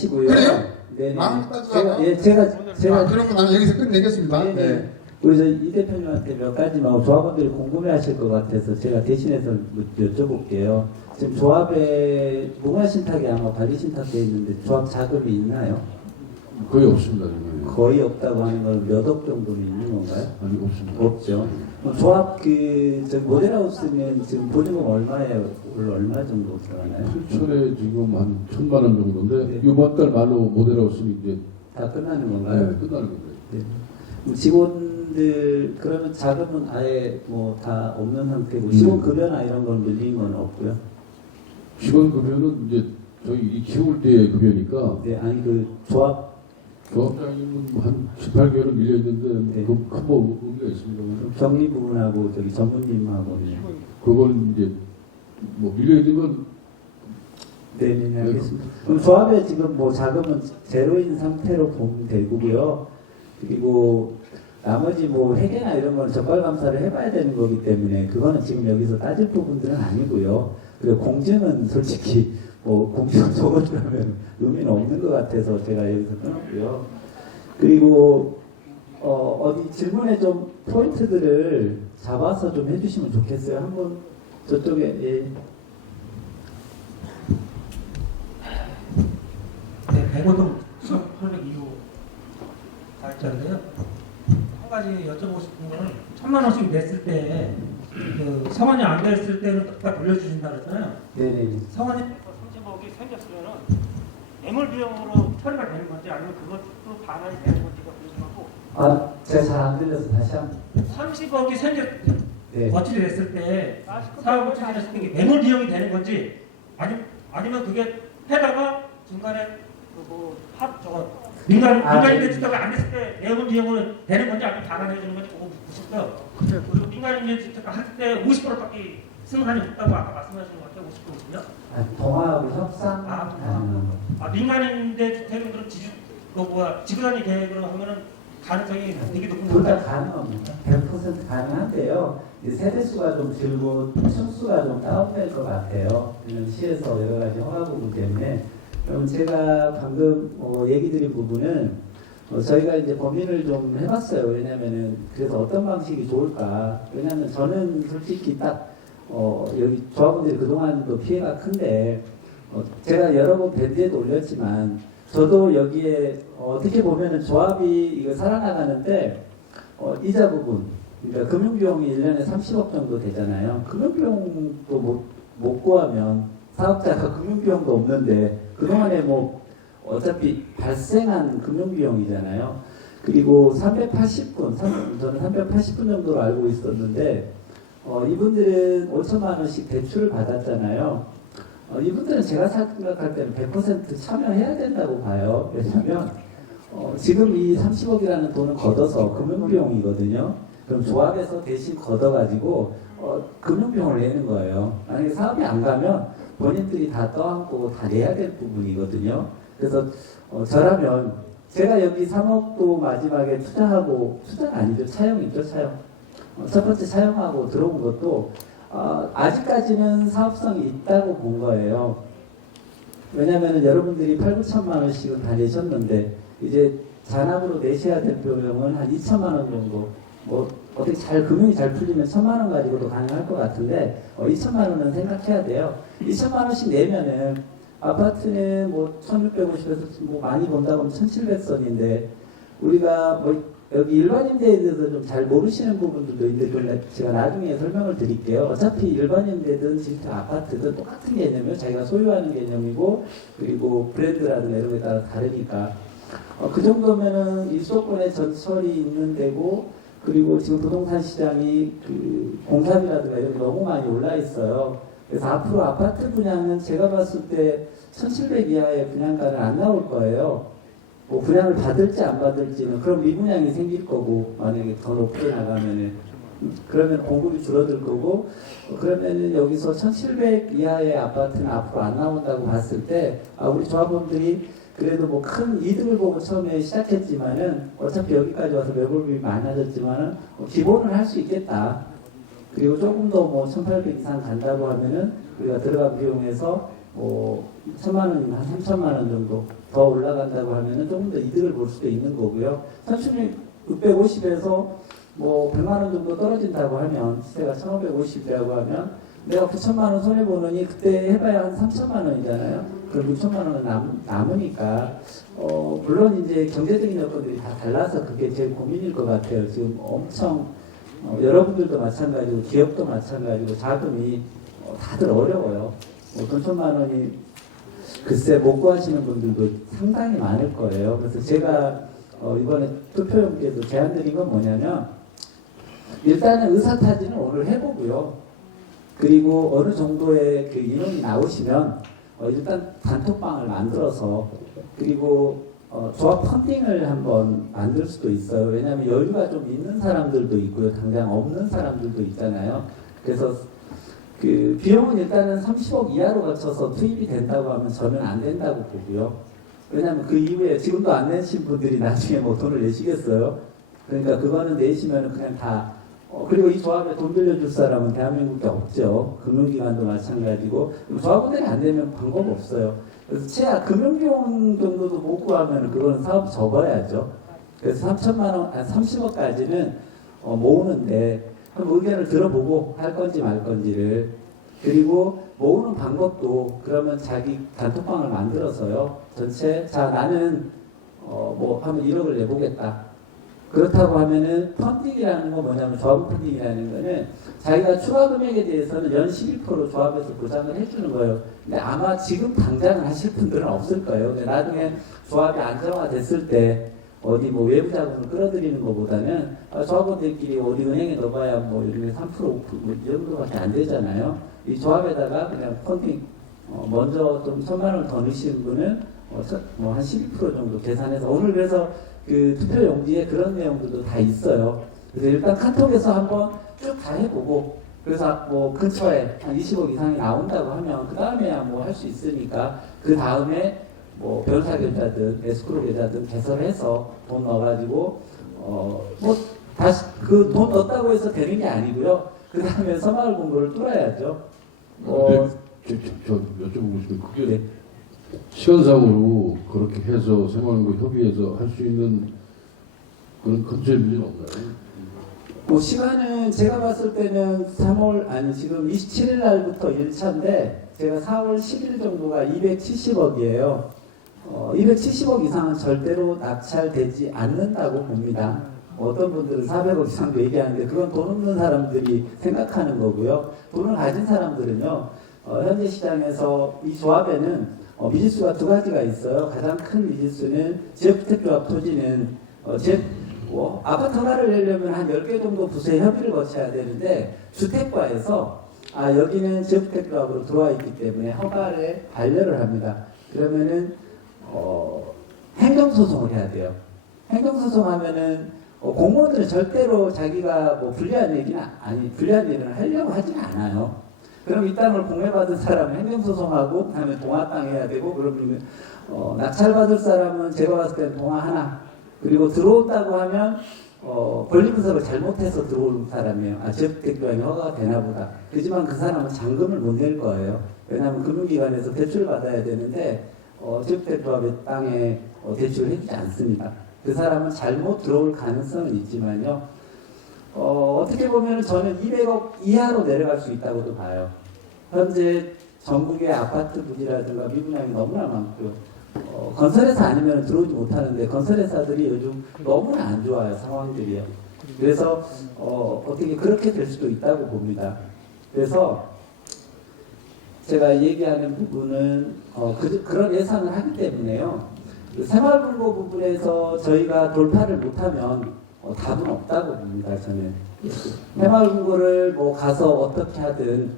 시고요. 그래요? 네. 마음 따뜻하고? 제가 예, 제가 제가 아, 그러면 나는 여기서 끝내겠습니다. 네, 네. 네. 우리 저이 대표님한테 몇 가지만 조합원들이 궁금해하실 것 같아서 제가 대신해서 뭐 여쭤볼게요. 지금 조합에 무관신탁이 아마 관리신탁돼 있는데 조합 자금이 있나요? 거의 없습니다 지금. 거의 없다고 하는 건 몇 억 정도는 있는 건가요? 아니 없습니다. 없죠. 그럼 조합 그 저기 모델하우스면 지금 보증금? 올 얼마 정도 들어가나요? 7천에 지금 한 천만 원 정도인데 네. 이번 달 말로 모델하우스는 이제 다 끝나는 네, 건가요? 끝나는 겁니다. 네. 그럼 직원들 그러면 자금은 아예 뭐 다 없는 상태고 음. 직원 급여나 이런 건 밀린 건 없고요. 직원 급여는 이제 저희 이 키울 때 급여니까 네, 아니 그 조합 조합장님은 한 7, 8개월은 밀려 있는데 네. 그큰뭐 의미가 있습니다만 격리 부분하고 저기 전무님하고 네. 그건 이제 뭐 밀려 있는 건 네, 네, 알겠습니다. 그럼 조합에 지금 뭐 자금은 제로인 상태로 보면 되고요. 그리고 나머지 뭐 회계나 이런 건 적발 감사를 해봐야 되는 거기 때문에 그거는 지금 여기서 따질 부분들은 아니고요. 그리고 공증은 솔직히 뭐 공증 적어주려면 의미는 없는 것 같아서 제가 여기서 끊었고요. 그리고 어, 어디 질문에 좀 포인트들을 잡아서 좀 해주시면 좋겠어요. 한번 저쪽에 예. 네, 백오동 수업 802호 날짜인데요. 한 가지 여쭤보고 싶은 거는 천만 원씩 냈을 때, 그 성원이 안 됐을 때는 딱 돌려주신다 그랬잖아요. 네네. 성원이 30억이 생겼으면은 매물 비용으로 처리가 되는 건지 아니면 그것도 반환이 되는 건지가 궁금하고 아, 제가 잘 안 들려서 다시 한 번. 30억이 생겼 네. 거치를 했을 때 사업을 추진했을 때 이게 매물 비용이 되는 건지 아니 아니면 그게 해다가 중간에 그뭐합 저거 민간 아, 민간인 네. 대주택가 안 됐을 때 매물 비용으로 되는 건지 아니면 반환해 주는 건지 그거 묻고 싶고요. 그리고 민간인 대주택가 할 때 50%밖에 승산이 없다고 아까 말씀하신 것 같아요. 50%거든요. 아, 동아하고 협상 아, 거. 아 민간인 대주택은 그럼 지주 그 뭐야 지구단위 계획으로 하면은 가능성이 되게 높은 둘다 건가요? 가능합니다. 100% 가능한데요. 이 세대 수가 좀 줄고 층수가 좀 다운될 것 같아요. 시에서 여러 가지 허가 부분 때문에. 그럼 제가 방금 어, 얘기 드린 부분은 어, 저희가 이제 고민을 좀 해봤어요. 왜냐면은 그래서 어떤 방식이 좋을까. 왜냐면 저는 솔직히 딱 어, 여기 조합원들이 그동안도 피해가 큰데 어, 제가 여러 번 밴드에도 올렸지만 저도 여기에 어, 떻게 보면은 조합이 이거 살아나가는데 어, 이자 부분 그러니까 금융비용이 1년에 30억 정도 되잖아요. 금융비용도 못, 못 구하면 사업자가 금융비용도 없는데 그동안에 뭐 어차피 발생한 금융비용이잖아요. 그리고 380분, 저는 380분 정도로 알고 있었는데 어, 이분들은 5천만 원씩 대출을 받았잖아요. 어, 이분들은 제가 생각할 때는 100% 참여해야 된다고 봐요. 왜냐하면 어, 지금 이 30억이라는 돈을 걷어서 금융비용이거든요. 그럼 조합에서 대신 걷어가지고 어, 금융비용을 내는 거예요. 만약에 사업이 안 가면 본인들이 다 떠안고 다 내야 될 부분이거든요. 그래서 어, 저라면 제가 여기 3억도 마지막에 투자하고 투자가 아니죠. 차용이죠. 차용. 어, 첫 번째 차용하고 들어온 것도 어, 아직까지는 사업성이 있다고 본 거예요. 왜냐하면 여러분들이 8, 9천만 원씩은 다 내셨는데 이제 잔압으로 내셔야 될 비용은 한 2천만 원 정도. 뭐 어떻게 잘 금융이 잘 풀리면 천만 원 가지고도 가능할 것 같은데 어, 2천만 원은 생각해야 돼요. 2천만 원씩 내면은 아파트는 뭐 1,650에서 뭐 많이 본다고 하면 1,700선인데 우리가 뭐 여기 일반 임대에 대해서 좀 잘 모르시는 부분들도 있는데 그걸 제가 나중에 설명을 드릴게요. 어차피 일반 임대든 주택 아파트든 똑같은 개념이에요. 자기가 소유하는 개념이고 그리고 브랜드라든가 이런 거에 따라 다르니까 어, 그 정도면은 이 수도권에 전철이 있는 데고 그리고 지금 부동산 시장이 그 공사비라든가 이런 게 너무 많이 올라 있어요. 그래서 앞으로 아파트 분양은 제가 봤을 때 1700 이하의 분양가는 안 나올 거예요. 뭐 분양을 받을지 안 받을지는 그럼 미분양이 생길 거고 만약에 더 높게 나가면은 그러면 공급이 줄어들 거고 어, 그러면은 여기서 1700 이하의 아파트는 앞으로 안 나온다고 봤을 때 아, 우리 조합원들이 그래도 뭐 큰 이득을 보고 처음에 시작했지만은 어차피 여기까지 와서 매물비 많아졌지만은 어, 기본을 할 수 있겠다. 그리고 조금 더 뭐 1800 이상 간다고 하면은 우리가 들어간 비용에서 뭐 천만 원이면 한 삼천만 원 정도 더 올라간다고 하면은 조금 더 이득을 볼 수도 있는 거고요. 천천히 650에서 뭐 100만 원 정도 떨어진다고 하면 시세가 1,550이라고 하면 내가 9천만 원 손해 보느니 그때 해봐야 한 3천만 원이잖아요. 그럼 6천만 원은 남, 남으니까 어 물론 이제 경제적인 여건들이 다 달라서 그게 제일 고민일 것 같아요. 지금 엄청 어, 여러분들도 마찬가지고 기업도 마찬가지고 자금이 어, 다들 어려워요. 뭐돈 천만 원이 글쎄 못 구하시는 분들도 상당히 많을 거예요. 그래서 제가 어, 이번에 투표용지에도 제안 드린 건 뭐냐면 일단은 의사 타진을 오늘 해보고요. 그리고 어느 정도의 그 인원이 나오시면 어, 일단 단톡방을 만들어서 그리고 어, 조합 펀딩을 한번 만들 수도 있어요. 왜냐하면 여유가 좀 있는 사람들도 있고요. 당장 없는 사람들도 있잖아요. 그래서 그 비용은 일단은 30억 이하로 거쳐서 투입이 된다고 하면 저는 안 된다고 보고요. 왜냐하면 그 이후에 지금도 안 내신 분들이 나중에 뭐 돈을 내시겠어요. 그러니까 그거는 내시면 그냥 다 어, 그리고 이 조합에 돈 빌려줄 사람은 대한민국에 없죠. 금융기관도 마찬가지고 조합원들이 안 되면 방법 없어요. 그래서 최하 금융비용 정도도 못 구하면 그거는 사업 접어야죠. 그래서 3천만 원, 아 30억까지는 어, 모으는데 한번 의견을 들어보고 할 건지 말 건지를 그리고 모으는 방법도 그러면 자기 단톡방을 만들어서요. 전체 자 나는 어, 뭐 하면 1억을 내보겠다. 그렇다고 하면은 펀딩이라는 건 뭐냐면 조합 펀딩이라는 거는 자기가 추가 금액에 대해서는 연 11% 조합에서 보장을 해주는 거예요. 근데 아마 지금 당장 하실 분들은 없을 거예요. 근데 나중에 조합이 안정화됐을 때 어디 뭐 외부 자금을 끌어들이는 것보다는 아, 조합원들끼리 어디 은행에 넣어봐야 뭐 이런 3% 5%이 정도밖에 안 되잖아요. 이 조합에다가 그냥 펀딩 어, 먼저 좀 천만 원을 더 넣으시는 분은 어, 뭐한 12% 정도 계산해서 오늘 그래서 그 투표 용지에 그런 내용들도 다 있어요. 그래서 일단 카톡에서 한번 쭉 다 해보고 그래서 뭐 근처에 한 20억 이상이 나온다고 하면 그 다음에야 뭐 할 수 있으니까 그 다음에 뭐 변호사 계좌든 에스크로 계좌든 개설해서 돈 넣어가지고 어뭐 다시 그 돈 넣었다고 해서 되는 게 아니고요. 그 다음에 서마을 공고를 뚫어야죠. 어, 저, 저, 저 여쭤보고 싶은 그게 네. 시간상으로 그렇게 해서 생활과 협의해서 할 수 있는 그런 컨셉이 없나요? 뭐 시간은 제가 봤을 때는 3월 아니 지금 27일 날부터 1차인데 제가 4월 10일 정도가 270억이에요. 어, 270억 이상은 절대로 낙찰되지 않는다고 봅니다. 어떤 분들은 400억 이상도 얘기하는데 그건 돈 없는 사람들이 생각하는 거고요. 돈을 가진 사람들은요. 어, 현재 시장에서 이 조합에는 어, 미지수가 두 가지가 있어요. 가장 큰 미지수는 지역주택조합 토지는 어, 제, 뭐, 아파트 하나를 내려면 한 10개 정도 부서에 협의를 거쳐야 되는데 주택과에서 아 여기는 지역주택조합으로 들어와 있기 때문에 허가를 반려를 합니다. 그러면은 어, 행정소송을 해야 돼요. 행정소송하면은 어, 공무원들은 절대로 자기가 뭐 불리한 얘기는 아니 불리한 일을 하려고 하지는 않아요. 그럼 이 땅을 공매받은 사람은 행정소송하고 그다음에 동화 땅 해야 되고 그러면 어, 낙찰받을 사람은 제가 봤을 때는 동화 하나 그리고 들어온다고 하면 어, 권리 분석을 잘못해서 들어오는 사람이에요. 아, 지역대표형이 허가가 되나 보다. 그지만 그 사람은 잔금을 못 낼 거예요. 왜냐하면 금융기관에서 대출을 받아야 되는데 어, 지역대표합의 땅에 어, 대출을 해주지 않습니다. 그 사람은 잘못 들어올 가능성은 있지만요. 어, 어떻게 보면 저는 200억 이하로 내려갈 수 있다고도 봐요. 현재 전국의 아파트 부지라든가 미분양이 너무나 많고요. 어, 건설회사 아니면 들어오지 못하는데 건설회사들이 요즘 너무나 안 좋아요 상황들이요. 그래서 어, 어떻게 그렇게 될 수도 있다고 봅니다. 그래서 제가 얘기하는 부분은 어, 그, 그런 예상을 하기 때문에요. 그 생활분고 부분에서 저희가 돌파를 못하면 어, 답은 없다고 봅니다. 저는 생활분고를 뭐 가서 어떻게 하든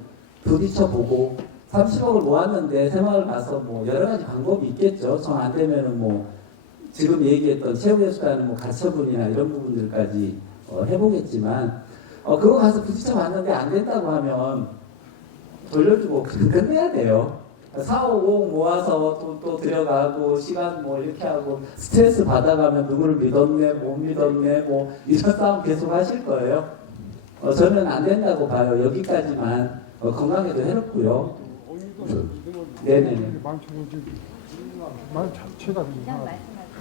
부딪혀 보고 30억을 모았는데 새마을 가서 뭐 여러 가지 방법이 있겠죠. 정안 되면은 뭐 지금 얘기했던 최후예수라는 뭐 가처분이나 이런 부분들까지 어, 해보겠지만 어, 그거 가서 부딪혀 봤는데 안 된다고 하면 돌려주고 끝내야 돼요. 4, 5, 5 모아서 또, 또 들여가고 시간 뭐 이렇게 하고 스트레스 받아가면 누구를 믿었네 못 믿었네 뭐 이런 싸움 계속 하실 거예요. 어, 저는 안 된다고 봐요. 여기까지만 어, 건강에도 해롭고요. 네네네. 많죠. 말 자체가. 말씀하세요.